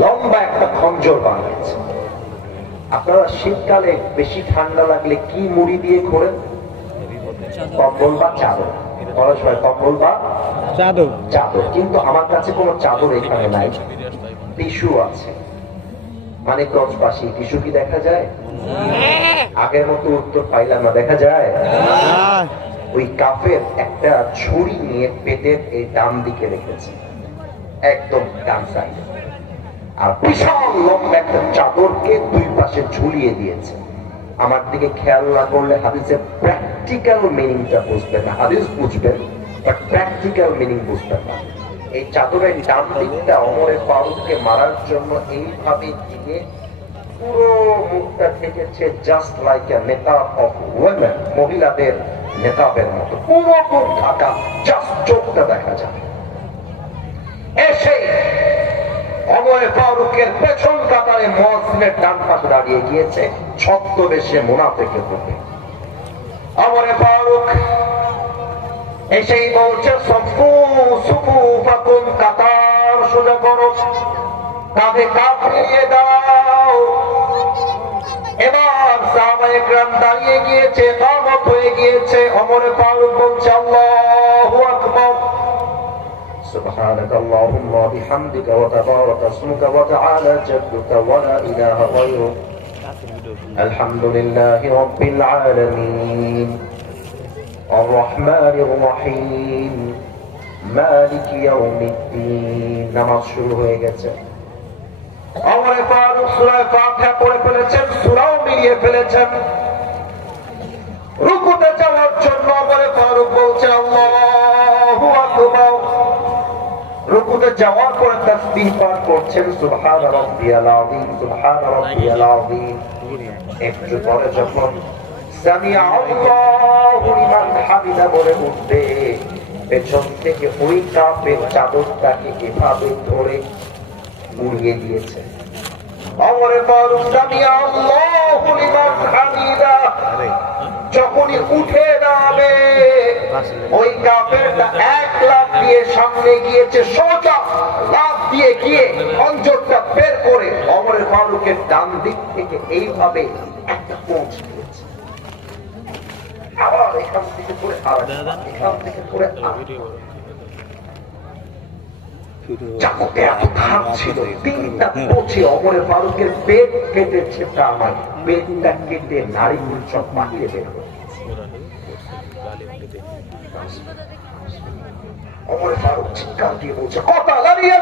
লম্বা একটা খঞ্জর বানিয়েছে। আপনারা শীতকালে বেশি ঠান্ডা লাগলে কি মুড়ি দিয়ে ঘোরেন? কম্বল বা চাদর। কম্বল বা চাদর। কিন্তু আমার কাছে কোনো চাদর এখানে নাই, টিস্যু আছে। মানে ক্রসবাসী টিস্যু কি দেখা যায়? আগের মতো উত্তর পাইলাম না। দেখা যায়? ওই কাফের একটা ছুরি নিয়ে পেটের এই ডান দিকে রেখেছে, একদম ডান সাইডে, আর বিশাল লম্বা একটা চাদরকে দুই পাশে ঝুলিয়ে দিয়েছে। আমার দিকে খেয়াল না করলে হাদিসের প্র্যাকটিক্যাল মিনিংটা বুঝবেন না। হাদিস বুঝবেন বাট প্র্যাকটিক্যাল মিনিং বুঝবেন না। এই চাদরের ডান দিকটা ওমর ফারুককে মারার জন্য এইভাবে দিয়ে পুরো মুখটা ঠেকেছে, জাস্ট লাইক এ নেকাব অফ ওয়েমেন, মহিলাদের নেকাবের মতো পুরো মুখ ঢাকা, জাস্ট চোখটা দেখা যায়। এসে ওমর ফারুকের পেছন কাতারে মুয়াজ্জিনের ডান পাশে দাঁড়িয়ে গিয়েছে ছদ্মবেশে মুনাফিকের রূপে। ওমর ফারুক এসেই বলছে, সফু সুফুফাকুম, কাতার সোজা করো, কাঁধে কাঁধ মিলিয়ে দাও। এবার সাহাবায়ে কেরাম দাঁড়িয়ে গিয়েছে, ইকামত হয়ে গিয়েছে। ওমর ফারুক বলছে, আল্লাহু আকবার, سبحانك اللهم وبحمدك وتبارك اسمك وتعالى جدك ولا إله غيرك الحمد لله رب العالمين الرحمن الرحيم مالك يوم الدين। নামাজ শুরু হয়ে গেছে। ওমর ফারুক সূরা ফাতিহা পড়ে ফেলেছেন, সূরাও মিলিয়ে ফেলেছেন। রুকুতে যাওয়ার জন্য ওমর ফারুক বলছে, আল্লাহু আকবার। রুকুতে যাওয়ার পরে তাসবিহ পাঠ করছেন, সুবহান রাব্বিয়াল আযীম, সুবহান রাব্বিয়াল আযীম। একটু পরে যখন সামিআ আল্লাহু লিমান হামিদা বলে উঠবে, পেছন থেকে ওই কাফের চাদরটাকে এভাবে ধরে উড়িয়ে দিয়েছে। ওমর ফারুক সামিআ আল্লাহু লিমান হামিদা যখনই উঠে দাঁড়াবে, ওই কাফেরটা এক লাফ দিয়ে সামনে গিয়েছে, সোজা লাফ দিয়ে গিয়ে খঞ্জরটা বের করে ওমর ফারুকের ডান দিক থেকে এইভাবে একটা পৌঁছ দিয়েছে। আবার এখান থেকে পড়ে এখান থেকে পড়ে চাকুতে এত ধার ছিল, তিনটা পৌঁছে ওমর ফারুকের পেট কেটেছে। তা আমার পেটটা কেটে নাড়িগুলো সব বাহিরে বের করে ওমর ফারুক চিৎকার দিয়ে বলছে, কথা লাড়িয়ে